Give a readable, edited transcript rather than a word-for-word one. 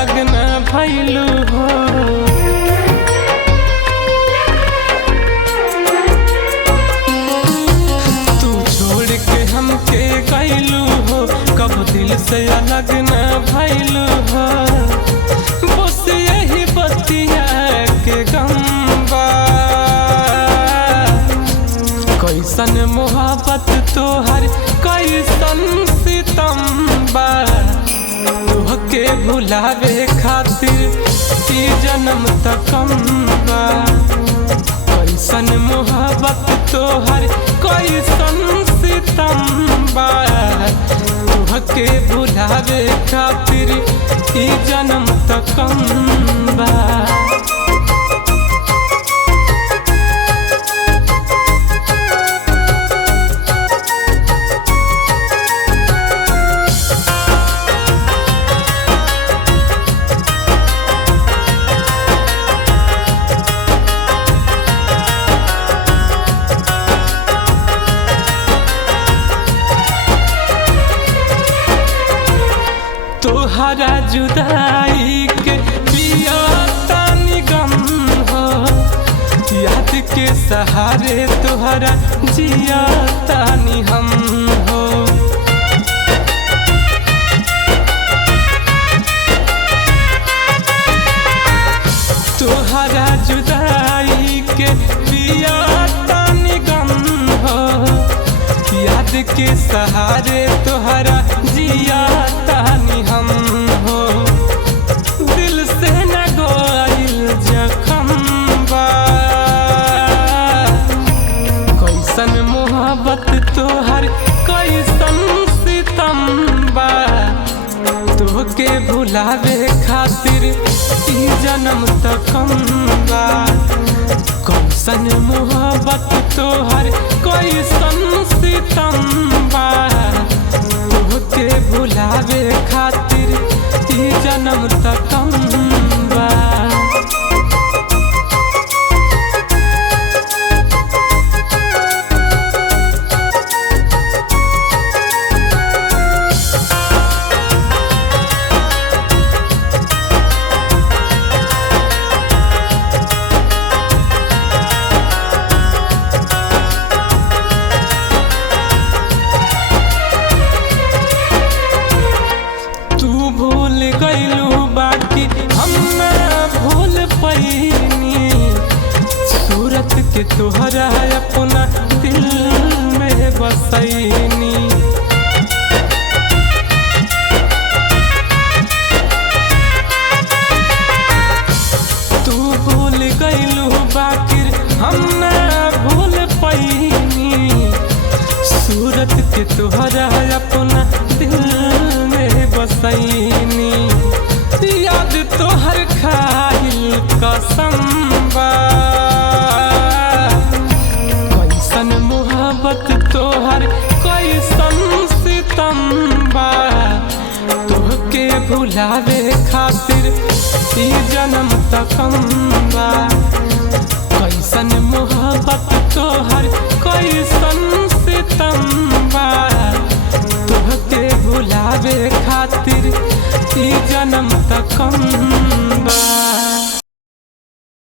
अलग न भइलू हो। तू छोड़ के हमके गइलू हो, कब दिल से अलग न भइलू हो। बस यही बतिया के गम बा, कैसन मोहब्बत तोहर कैसन सितम बा। तोहके भुलावे खातिर ई जन्म तक कम बा। कैसन मोहब्बत तोहर कैसन सितम बा। तोहके भुलावे खातिर ई जन्म तक कम बा। तोहरा जुदाई के पिया तानी गम हो। याद के सहारे तोहरा जिया तानी हम हो। तोहरा जुदाई के पिया तानी गम हो। याद के सहारे तोहरा जिया तानी हम हो। दिल से न गोइल जखम बा, कैसन मोहब्बत तोहर कैसन सितम बा। तोहके भुलावे खातिर ई जन्म तक कम बा। कैसन मोहब्बत तोहर कैसन सितम बा। तोहके भुलावे खातिर ई जन्म तक कम बा। गइलू बाकी हम भूल पैनी। सूरत के तोहरा अपना दिल में बसैनी। तू भूल गइलू बाकी हम भूल पैनी। सूरत के तोहरा अपना दिल में बसैनी। याद तोहर खाइल कसम बा, कैसन मोहब्बत तोहर कैसन सितम बा। तोहके भुलावे खातिर ई जन्म तक कम बा। कैसन मोहब्बत तोहर कैसन सितम बा। तोहके भुलावे खातिर ई जन्म तक कम बा।